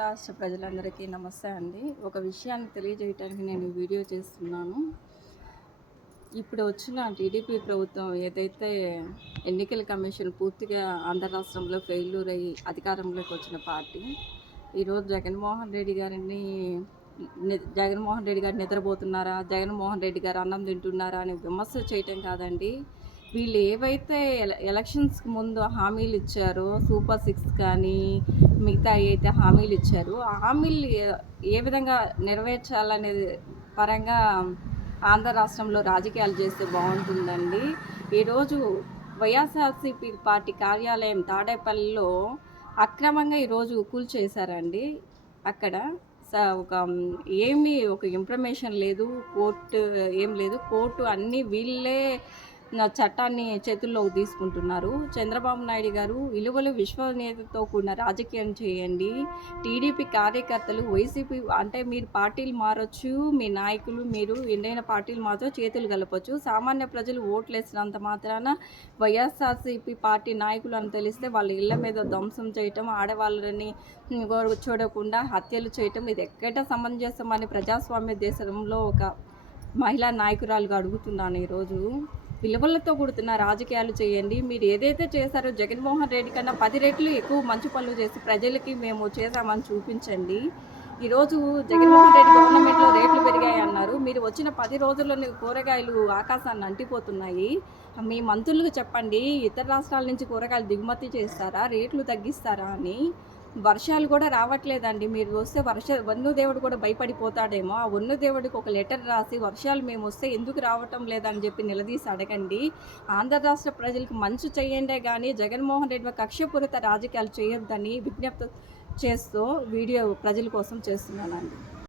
రాష్ట్ర ప్రజలందరికీ నమస్తే అండి. ఒక విషయాన్ని తెలియజేయడానికి నేను ఈ వీడియో చేస్తున్నాను. ఇప్పుడు వచ్చిన టీడీపీ ప్రభుత్వం ఏదైతే ఎన్నికల కమిషన్ పూర్తిగా ఆంధ్ర రాష్ట్రంలో ఫెయిల్యూర్ అయ్యి అధికారంలోకి వచ్చిన పార్టీ, ఈరోజు జగన్మోహన్ రెడ్డి గారు నిద్రపోతున్నారా, జగన్మోహన్ రెడ్డి గారు అన్నం తింటున్నారా అని విమర్శ చేయటం కాదండి. వీళ్ళు ఏవైతే ఎలక్షన్స్కి ముందు హామీలు ఇచ్చారో, సూపర్ 6 కానీ మిగతా అయితే హామీలు ఇచ్చారో ఆ హామీలు ఏ విధంగా నెరవేర్చాలనేది పరంగా ఆంధ్ర రాష్ట్రంలో రాజకీయాలు చేస్తే బాగుంటుందండి. ఈరోజు వైఎస్ఆర్సీపీ పార్టీ కార్యాలయం తాడేపల్లిలో అక్రమంగా ఈరోజు కూల్చేశారండి. అక్కడ ఒక ఇన్ఫర్మేషన్ లేదు, కోర్టు ఏం లేదు. కోర్టు అన్నీ వీళ్ళే చట్టాన్ని చేతుల్లోకి తీసుకుంటున్నారు. చంద్రబాబు నాయుడు గారు విలువలు విశ్వనీయతతో కూడిన రాజకీయం చేయండి. టీడీపీ కార్యకర్తలు వైసీపీ అంటే మీరు పార్టీలు మారొచ్చు, మీ నాయకులు మీరు ఎన్నైనా పార్టీలు మాత్రం చేతులు కలపచ్చు. సామాన్య ప్రజలు ఓట్లు వేసినంత మాత్రాన వైఎస్ఆర్సీపీ పార్టీ నాయకులు అని తెలిస్తే వాళ్ళ ఇళ్ల మీద ధ్వంసం చేయటం, ఆడవాళ్ళని చూడకుండా హత్యలు చేయటం ఇది ఎక్కడ సమంజసం అని ప్రజాస్వామ్య దేశంలో ఒక మహిళా నాయకురాలుగా అడుగుతున్నాను. ఈరోజు విలువలతో కూడుతున్న రాజకీయాలు చేయండి. మీరు ఏదైతే చేశారో జగన్మోహన్ రెడ్డి కన్నా 10 రెట్లు ఎక్కువ మంచి పనులు చేసి ప్రజలకి మేము చేశామని చూపించండి. ఈరోజు జగన్మోహన్ రెడ్డి గవర్నమెంట్లో రేట్లు పెరిగాయి అన్నారు. మీరు వచ్చిన 10 రోజుల్లోనే కూరగాయలు ఆకాశాన్ని అంటిపోతున్నాయి. మీ మంత్రులకు చెప్పండి, ఇతర రాష్ట్రాల నుంచి కూరగాయలు దిగుమతి చేస్తారా, రేట్లు తగ్గిస్తారా అని. వర్షాలు కూడా రావట్లేదండి. మీరు వస్తే వన్యదేవుడు కూడా భయపడిపోతాడేమో. ఆ వన్యదేవుడికి ఒక లెటర్ రాసి వర్షాలు మేము వస్తే ఎందుకు రావటం లేదని చెప్పి నిలదీసి అడగండి. ఆంధ్ర రాష్ట్ర ప్రజలకు మంచి చేయండే కానీ జగన్మోహన్ రెడ్డి కక్షపూరిత రాజకీయాలు చేయొద్దని విజ్ఞప్తి చేస్తూ వీడియో ప్రజల కోసం చేస్తున్నానండి.